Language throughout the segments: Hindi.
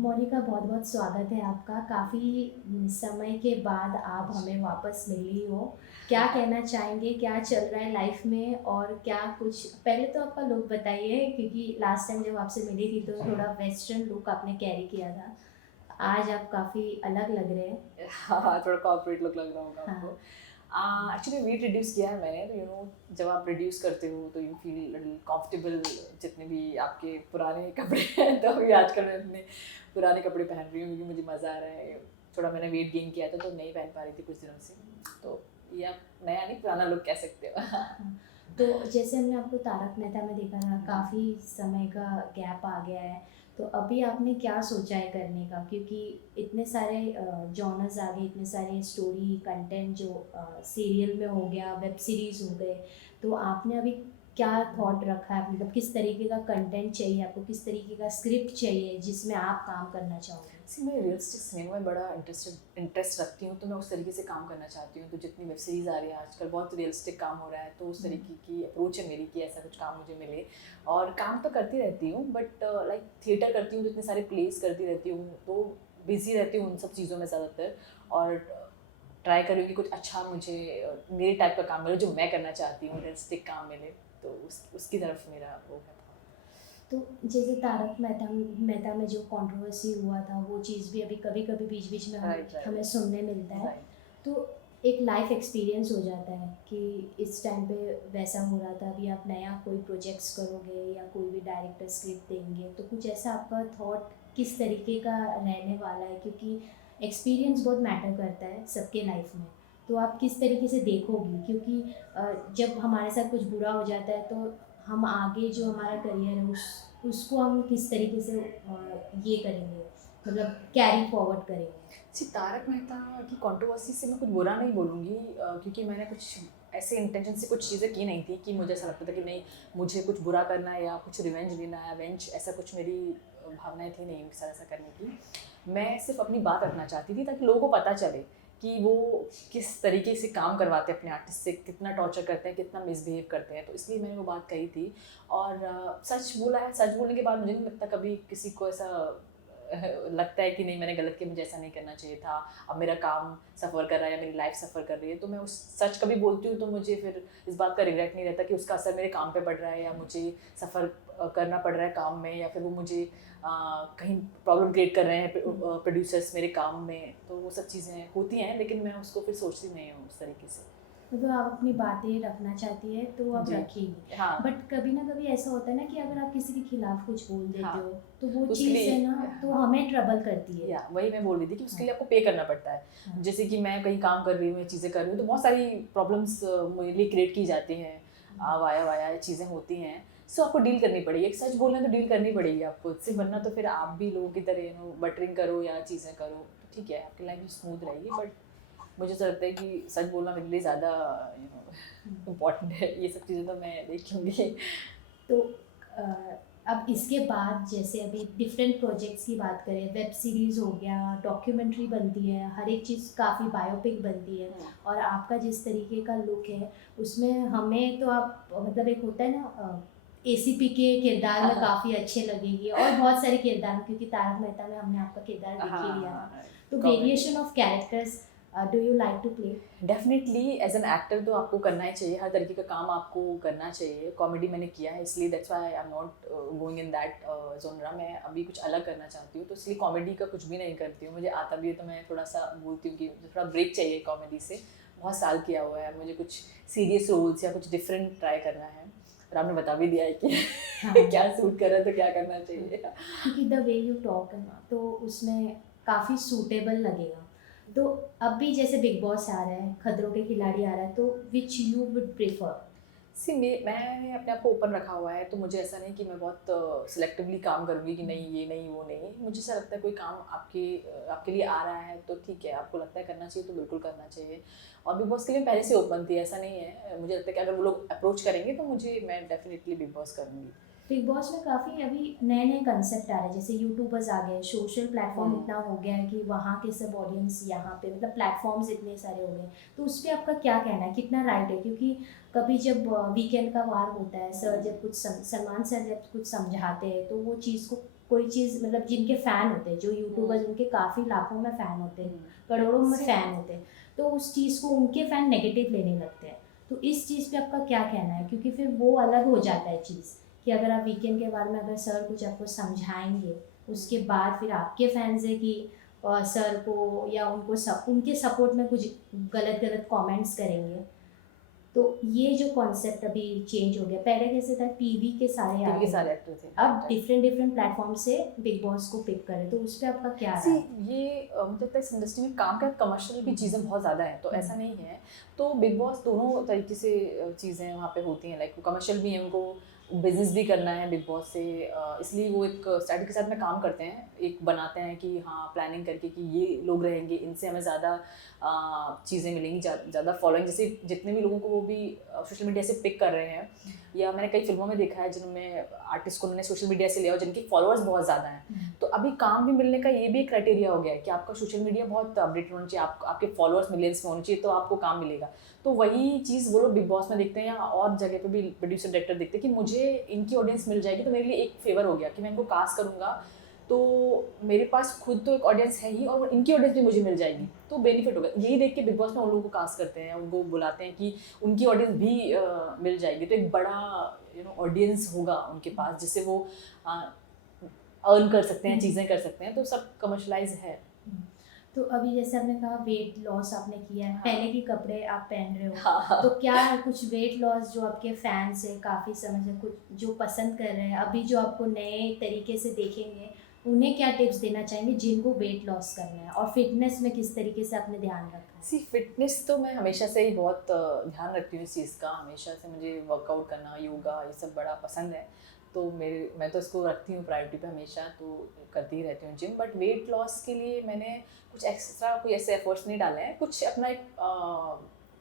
मोनिका, बहुत बहुत स्वागत है आपका। काफ़ी समय के बाद आप हमें वापस मिली हो। क्या कहना चाहेंगे, क्या चल रहा है लाइफ में? और क्या कुछ पहले तो आपका लुक बताइए, क्योंकि लास्ट टाइम जब आपसे मिली थी तो थोड़ा वेस्टर्न लुक आपने कैरी किया था। आज आप काफ़ी अलग लग रहे हैं। हाँ हाँ, थोड़ा कॉर्पोरेट लुक लग रहा होगा हाँ। आपको। एक्चुअली वेट रिड्यूस किया है मैंने, तो जब आप रिड्यूस करते हो तो यू फील लिटिल कंफर्टेबल। जितने भी आपके पुराने कपड़े हैं, तो अभी आजकल मैं अपने पुराने कपड़े पहन रही हूँ क्योंकि मुझे मज़ा आ रहा है। थोड़ा मैंने वेट गेन किया था तो नहीं पहन पा रही थी कुछ दिनों से, तो ये आप नया नहीं पुराना लुक कह सकते हो। हाँ, तो जैसे हमने आपको तारक मेहता में देखा था, काफ़ी समय का गैप आ गया है। तो अभी आपने क्या सोचा है करने का? क्योंकि इतने सारे जॉनर्स आ गए, इतने सारे स्टोरी कंटेंट जो सीरियल में हो गया, वेब सीरीज़ हो गए। तो आपने अभी क्या थॉट रखा है? मतलब किस तरीके का कंटेंट चाहिए आपको, किस तरीके का स्क्रिप्ट चाहिए जिसमें आप काम करना चाहोगे? सी मैं रियलिस्टिक सिनेमा में बड़ा इंटरेस्ट रखती हूँ, तो मैं उस तरीके से काम करना चाहती हूँ। तो जितनी वेब सीरीज़ आ रही है आजकल, बहुत रियलिस्टिक काम हो रहा है, तो उस तरीके की अप्रोच है मेरी कि ऐसा कुछ काम मुझे मिले। और काम तो करती रहती हूँ, बट लाइक थिएटर करती हूँ तो इतने सारे प्लेस करती रहती हूँ, तो बिजी रहती हूँ उन सब चीज़ों में ज़्यादातर। और ट्राई करूँ कि कुछ अच्छा मुझे मेरे टाइप का काम मिले, जो मैं करना चाहती हूँ, रियलिस्टिक काम मिले। तो उसकी तरफ मेरा वो है। तो जैसे तारक मेहता मेहता में जो कंट्रोवर्सी हुआ था, वो चीज़ भी अभी कभी-कभी बीच-बीच में राइट हमें राइट सुनने मिलता है। राइट। तो एक लाइफ एक्सपीरियंस हो जाता है कि इस टाइम पे वैसा हो रहा था, अभी आप नया कोई प्रोजेक्ट्स करोगे या कोई भी डायरेक्टर स्क्रिप्ट देंगे, तो कुछ ऐसा आपका थॉट किस तरीके का रहने वाला है? क्योंकि एक्सपीरियंस बहुत मैटर करता है सबके लाइफ में। तो आप किस तरीके से देखोगी? क्योंकि जब हमारे साथ कुछ बुरा हो जाता है तो हम आगे जो हमारा करियर है उसको हम किस तरीके से ये करेंगे, मतलब कैरी फॉरवर्ड करेंगे। जी, तारक मेहता की कंट्रोवर्सी से मैं कुछ बुरा नहीं बोलूँगी, क्योंकि मैंने कुछ ऐसे इंटेंशन से कुछ चीज़ें की नहीं थी कि मुझे ऐसा लगता था कि नहीं, मुझे कुछ बुरा करना है या कुछ रिवेंज लेना है। वेंज ऐसा कुछ मेरी भावनाएं थी नहीं उनके साथ ऐसा करने की। मैं सिर्फ अपनी बात रखना चाहती थी ताकि लोगों को पता चले कि वो किस तरीके से काम करवाते हैं अपने आर्टिस्ट से, कितना टॉर्चर करते हैं, कितना मिसबिहेव करते हैं। तो इसलिए मैंने वो बात कही थी। और सच बोला है। सच बोलने के बाद मुझे नहीं लगता कभी किसी को ऐसा लगता है कि नहीं, मैंने गलत किया, मुझे ऐसा नहीं करना चाहिए था, अब मेरा काम सफ़र कर रहा है या मेरी लाइफ सफ़र कर रही है। तो मैं उस सच कभी बोलती हूँ तो मुझे फिर इस बात का रिग्रेट नहीं रहता कि उसका असर मेरे काम पे पड़ रहा है, या मुझे सफ़र करना पड़ रहा है काम में, या फिर वो मुझे कहीं प्रॉब्लम क्रिएट कर रहे हैं प्रोड्यूसर्स मेरे काम में। तो वो सब चीज़ें होती हैं, लेकिन मैं उसको फिर सोचती नहीं हूँ उस तरीके से। मतलब आप अपनी बातें रखना चाहती है तो आप जी। रखेंगी। हाँ बट कभी ना कभी ऐसा होता है ना कि अगर आप किसी के खिलाफ कुछ बोल देते हाँ। हो तो वो तो उसके चीज़ लिए है ना, तो हाँ, हमें ट्रबल करती है। या वही मैं बोल रही थी कि उसके हाँ। लिए आपको पे करना पड़ता है। हाँ। जैसे कि मैं कहीं काम कर रही हूँ, चीज़ें कर रही हूँ, तो बहुत सारी प्रॉब्लम्स मेरे लिए क्रिएट की जाती हैं। वाया वाया चीज़ें होती हैं। सो आपको डील करनी पड़ेगी। एक सच बोलना तो डील करनी पड़ेगी आपको उससे, वरना तो फिर आप भी लोगों की तरह बटरिंग करो या चीज़ें करो तो ठीक है, आपकी लाइफ स्मूथ रहेगी। बट मुझे ऐसा लगता है कि सच बोलना मेरे लिए ज़्यादा इम्पोर्टेंट है। ये सब चीज़ें तो मैं देख लूँगी। तो अ, अब इसके बाद जैसे अभी डिफरेंट प्रोजेक्ट्स की बात करें, वेब सीरीज़ हो गया, डॉक्यूमेंट्री बनती है, हर एक चीज़ काफ़ी बायोपिक बनती है। और आपका जिस तरीके का लुक है उसमें हमें तो आप मतलब एक होता है ना, एसीपी के किरदार में काफ़ी अच्छे लगेंगी, और बहुत सारे किरदार में, क्योंकि तारक मेहता में हमने आपका किरदार हाँ देख ही लिया था। हाँ। तो comedy. Variation of characters do you like to play? Definitely as an actor तो आपको करना ही चाहिए, हर तरीके का काम आपको करना चाहिए। कॉमेडी मैंने किया है, इसलिए that's why I am not going in that जोनरा। मैं अभी कुछ अलग करना चाहती हूँ, तो इसलिए कॉमेडी का कुछ भी नहीं करती हूँ। मुझे आता भी है तो मैं थोड़ा सा बोलती हूँ कि मुझे थोड़ा ब्रेक चाहिए कॉमेडी से। बहुत साल किया हुआ है, मुझे कुछ सीरियस रोल्स या कुछ डिफरेंट ट्राई करना है। और आपने बता भी दिया है कि हाँ। क्या सूट कर रहा है तो क्या करना चाहिए। क्योंकि द वे यू टॉक है ना, तो उसमें काफ़ी सूटेबल लगेगा। तो अब भी जैसे बिग बॉस आ रहा है, खतरों के खिलाड़ी आ रहा है, तो विच यू वुड प्रेफर? सी मैंने अपने आप को ओपन रखा हुआ है, तो मुझे ऐसा नहीं कि मैं बहुत सिलेक्टिवली काम करूँगी कि नहीं ये नहीं वो नहीं। मुझे ऐसा लगता है कोई काम आपके लिए आ रहा है तो ठीक है, आपको लगता है करना चाहिए तो बिल्कुल करना चाहिए। और बिग बॉस के लिए पहले से ओपन थी, ऐसा नहीं है। मुझे लगता है कि अगर वो लोग अप्रोच करेंगे तो मैं डेफिनेटली बिग बॉस करूँगी। बिग बॉस में काफ़ी अभी नए नए कंसेप्ट आ रहे हैं, जैसे यूट्यूबर्स आ गए, सोशल प्लेटफॉर्म इतना हो गया है कि वहाँ के सब ऑडियंस यहाँ पे, मतलब प्लेटफॉर्म्स इतने सारे हो गए। तो उस पर आपका क्या कहना है, कितना राइट है? क्योंकि कभी जब वीकेंड का वार होता है, सर जब कुछ सलमान सर जब कुछ समझाते हैं तो वो चीज़ को कोई चीज़ मतलब जिनके फ़ैन होते हैं, जो यूट्यूबर्स उनके काफ़ी लाखों में फ़ैन होते हैं, करोड़ों में सही फ़ैन होते हैं, तो उस चीज़ को उनके फ़ैन नेगेटिव लेने लगते हैं। तो इस चीज़ पे आपका क्या कहना है? क्योंकि फिर वो अलग हो जाता है चीज़ कि अगर आप वीकेंड के बारे में अगर सर कुछ आपको समझाएंगे, उसके बाद फिर आपके फैंस है कि सर को या उनके सपोर्ट में कुछ गलत गलत कमेंट्स करेंगे। तो ये जो कॉन्सेप्ट अभी चेंज हो गया, पहले कैसे था टीवी के सारे टीवी के आते थे, सारे एक्टर थे, अब डिफरेंट डिफरेंट प्लेटफॉर्म से बिग बॉस को पिक करें, तो उस पर आपका क्या सी राय है? ये मुझे लगता है इस इंडस्ट्री में काम का कमर्शियल भी चीज़ें बहुत ज़्यादा हैं, तो ऐसा नहीं है। तो बिग बॉस दोनों तरीके से चीज़ें वहाँ पे होती हैं, लाइक वो कमर्शियल भी है, उनको बिजनेस भी करना है बिग बॉस से, इसलिए वो एक स्ट्रैटेजी के साथ में काम करते हैं, एक बनाते हैं कि हाँ प्लानिंग करके कि ये लोग रहेंगे, इनसे हमें ज़्यादा चीज़ें मिलेंगी, ज़्यादा फॉलोइंग, जैसे जितने भी लोगों को वो भी सोशल मीडिया से पिक कर रहे हैं, या मैंने कई फिल्मों में देखा है जिनमें आर्टिस्ट को उन्होंने सोशल मीडिया से लिया और जिनके फॉलोअर्स बहुत ज़्यादा हैं। तो अभी काम भी मिलने का ये भी एक क्राइटेरिया हो गया है कि आपका सोशल मीडिया बहुत अपडेटेड होना चाहिए, आपके फॉलोअर्स मिलियंस में होने चाहिए, तो आपको काम मिलेगा। तो वही चीज़ वो लोग बिग बॉस में देखते हैं या और जगह पे भी प्रोड्यूसर डायरेक्टर देखते हैं कि मुझे इनकी ऑडियंस मिल जाएगी, तो मेरे लिए एक फेवर हो गया कि मैं इनको कास्ट करूँगा, तो मेरे पास खुद तो एक ऑडियंस है ही और इनकी ऑडियंस भी मुझे मिल जाएगी, तो बेनिफिट होगा। यही देख के बिग बॉस में उन लोगों को कास्ट करते हैं, उनको बुलाते हैं कि उनकी ऑडियंस भी मिल जाएगी, तो एक बड़ा ऑडियंस होगा उनके पास, जिससे वो अर्न कर सकते हैं, चीज़ें कर सकते हैं, तो सब कमर्शलाइज है। तो अभी जैसे आपने कहा वेट लॉस आपने किया है, हाँ। पहले के कपड़े आप पहन रहे हो, हाँ। तो क्या कुछ वेट लॉस जो आपके फैंस है काफ़ी समय से कुछ जो पसंद कर रहे हैं, अभी जो आपको नए तरीके से देखेंगे, उन्हें क्या टिप्स देना चाहेंगे जिनको वेट लॉस करना है, और फिटनेस में किस तरीके से आपने ध्यान रखा है? सी फिटनेस तो मैं हमेशा से ही बहुत ध्यान रखती हूँ इस चीज़ का, हमेशा से मुझे वर्कआउट करना, योगा, ये सब बड़ा पसंद है, तो मैं तो इसको रखती हूँ प्रायोरिटी पे हमेशा, तो करती ही रहती हूँ जिम। बट वेट लॉस के लिए मैंने कुछ एक्स्ट्रा कोई ऐसे एफर्ट्स नहीं डाले हैं, कुछ अपना एक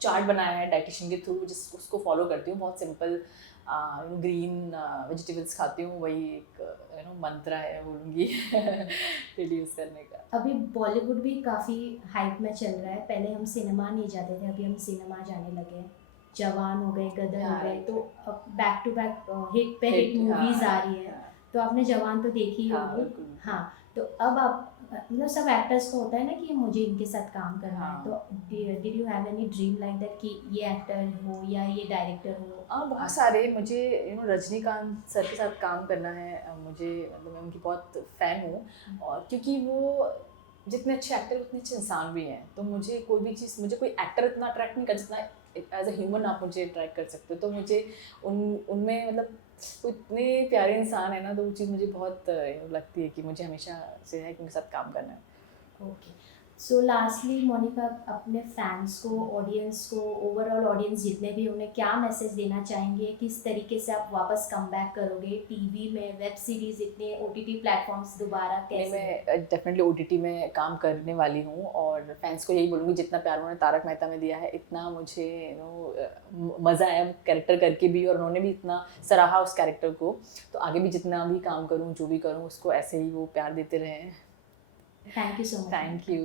चार्ट बनाया है डाइटिशियन के थ्रू, जिस उसको फॉलो करती हूँ, बहुत सिंपल ग्रीन वेजिटेबल्स खाती हूँ, वही एक मंत्र है बोलूँगी रिड्यूस करने का। अभी बॉलीवुड भी काफ़ी हाइप में चल रहा है, पहले हम सिनेमा नहीं जाते थे, अभी हम सिनेमा जाने लगे हैं, जवान हो गए, गदर हो गए, तो अब बैक टू बैक हिट पे हिट मूवीज़ आ रही है। तो आपने जवान तो देखी ही होगी। हाँ, तो अब आप मतलब सब एक्टर्स को होता है ना कि मुझे इनके साथ काम करना है, तो did you have any dream like that कि ये एक्टर हो या ये डायरेक्टर हो? बहुत सारे, मुझे रजनीकांत सर के साथ काम करना है, मुझे मतलब मैं उनकी बहुत फ़ैन हूँ, और क्योंकि वो जितने अच्छे एक्टर उतने अच्छे इंसान भी हैं, तो मुझे कोई भी चीज़, मुझे कोई एक्टर इतना अट्रैक्ट नहीं कर जितना एज अ ह्यूमन आप मुझे अट्रैक्ट कर सकते हो, तो मुझे उनमें मतलब वो इतने प्यारे इंसान है ना, तो वो चीज़ मुझे बहुत लगती है कि मुझे हमेशा से है कि उनके साथ काम करना है। ओके, सो लास्टली मोनिका, अपने फैंस को, ऑडियंस को, ओवरऑल ऑडियंस जितने भी, उन्हें क्या मैसेज देना चाहेंगे? किस तरीके से आप वापस कम बैक करोगे टीवी में, वेब सीरीज, इतने ओटीटी प्लेटफॉर्म्स दोबारा कैसे? मैं डेफिनेटली ओटीटी में काम करने वाली हूँ, और फैंस को यही बोलूँगी जितना प्यार उन्होंने तारक मेहता में दिया है, इतना मुझे मज़ा आया कैरेक्टर करके भी, और उन्होंने भी इतना सराहा उस कैरेक्टर को, तो आगे भी जितना भी काम करूँ, जो भी करूँ, उसको ऐसे ही वो प्यार देते रहें। Thank you so much. Thank you.